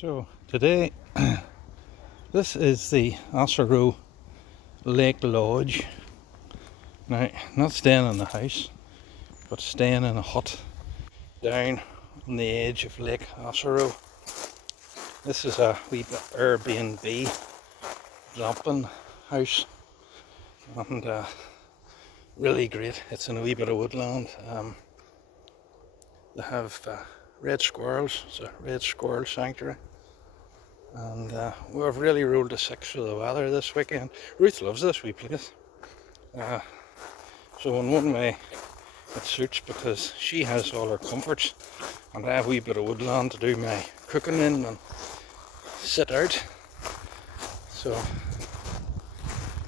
So today, this is the Assaroe Lake Lodge. Now, not staying in the house, but staying in a hut down on the edge of Lake Assaroe. This is a wee Airbnb glamping house, and really great. It's in a wee bit of woodland. They have red squirrels. It's a red squirrel sanctuary. And we've really rolled a six for the weather this weekend. Ruth loves this wee place. So in one way it suits because she has all her comforts and I have a wee bit of woodland to do my cooking in and sit out. So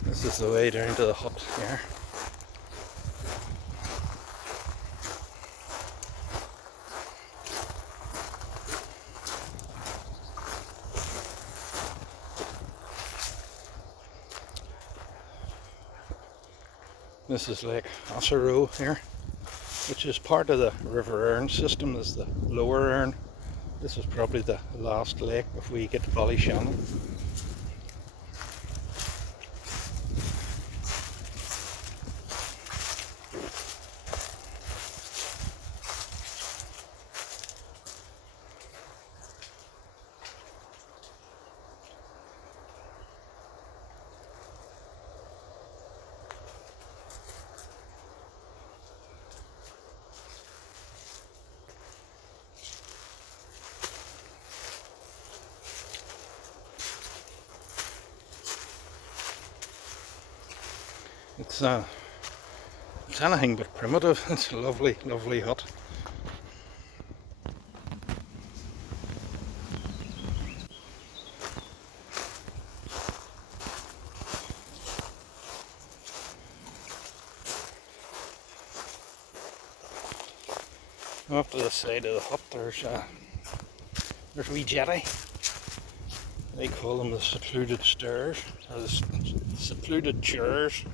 this is the way down to the hut here. This is Lake Assaroe here, which is part of the River Erne system. This is the lower Erne. This is probably the last lake before you get to Ballyshannon. It's anything but primitive. It's a lovely, lovely hut. Off to the side of the hut there's a wee jetty. They call them the secluded stairs, or the secluded chairs.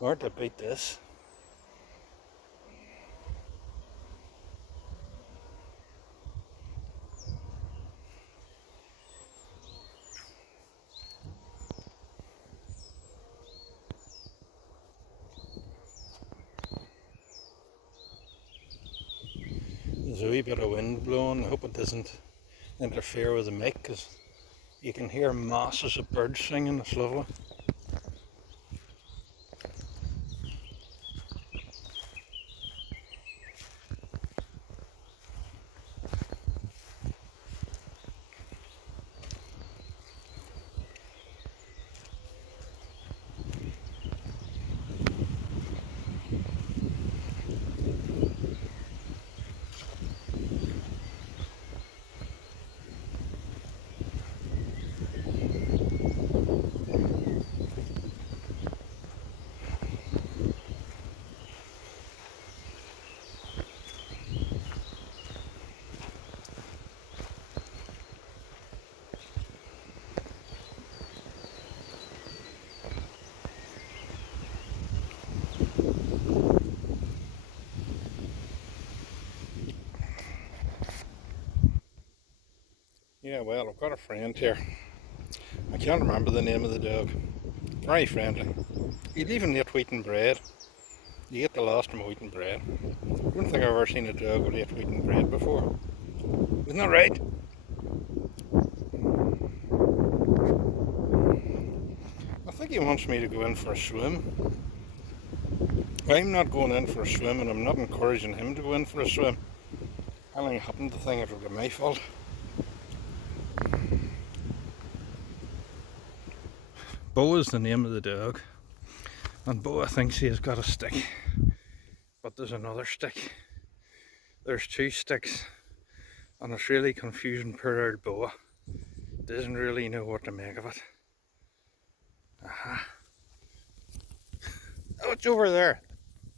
Hard to beat this. There's a wee bit of wind blowing. I hope it doesn't interfere with the mic because you can hear masses of birds singing. It's lovely. Yeah, well, I've got a friend here. I can't remember the name of the dog. Very friendly. He'd even eat wheaten bread. You get the last from wheaten bread. I don't think I've ever seen a dog who ate wheaten bread before. Isn't that right? think he wants me to go in for a swim. I'm not going in for a swim, and I'm not encouraging him to go in for a swim. Anything happened to the thing, it would be my fault. Bo is the name of the dog, and Boa thinks he has got a stick, but there's another stick. There's two sticks, and it's really confusing poor old Boa. Doesn't really know what to make of it. Aha. Oh, it's over there.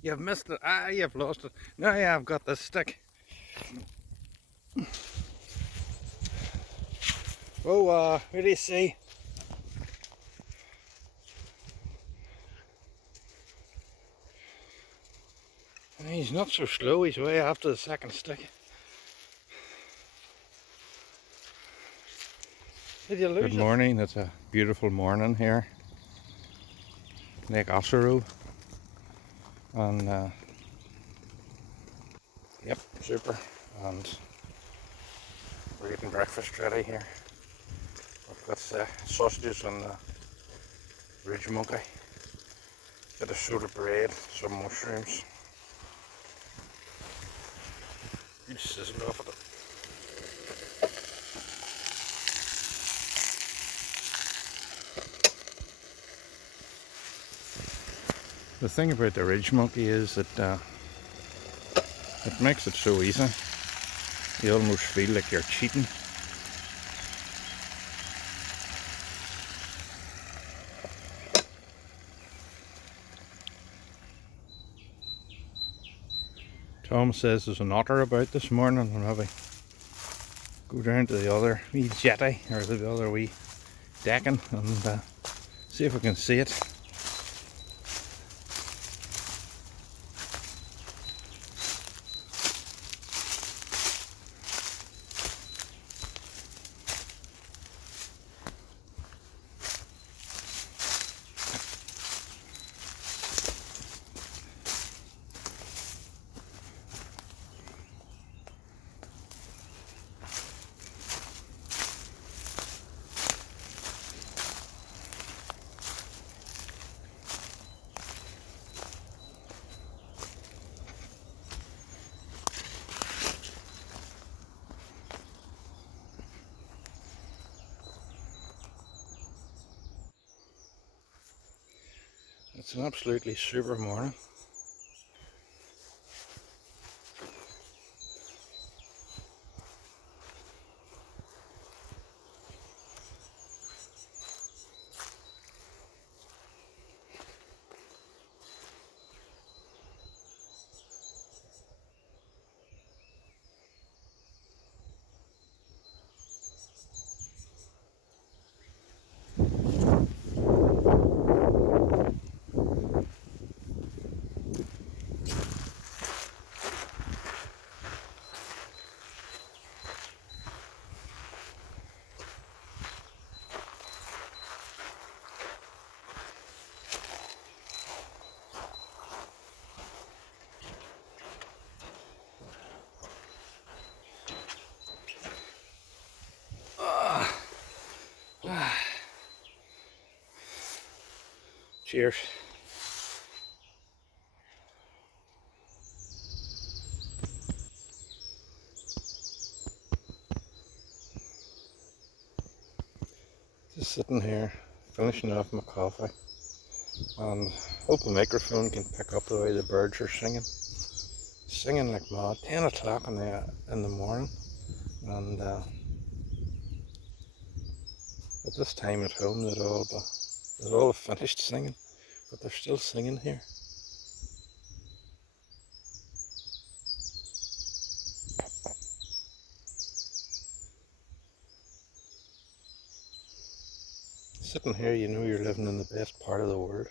You've missed it. Ah, you've lost it. Now yeah, I've got this stick. Oh, what do you see? He's not so slow, he's way after the second stick. Did you lose it? Good morning, it's a beautiful morning here. Lake Assaroe. And yep, super. And we're getting breakfast ready here. I've got sausages and ridge monkey. Bit of soda bread, some mushrooms. You sizzle off of it. The thing about the ridge monkey is that it makes it so easy. You almost feel like you're cheating. Tom says there's an otter about this morning, and maybe go down to the other wee jetty, or the other wee decking, and see if we can see it. It's an absolutely super morning. Cheers. Just sitting here, finishing off my coffee, and hope the microphone can pick up the way the birds are singing like mad. 10 o'clock in the morning, and at this time at home they'd all finished singing, but they're still singing here. Sitting here, you know you're living in the best part of the world.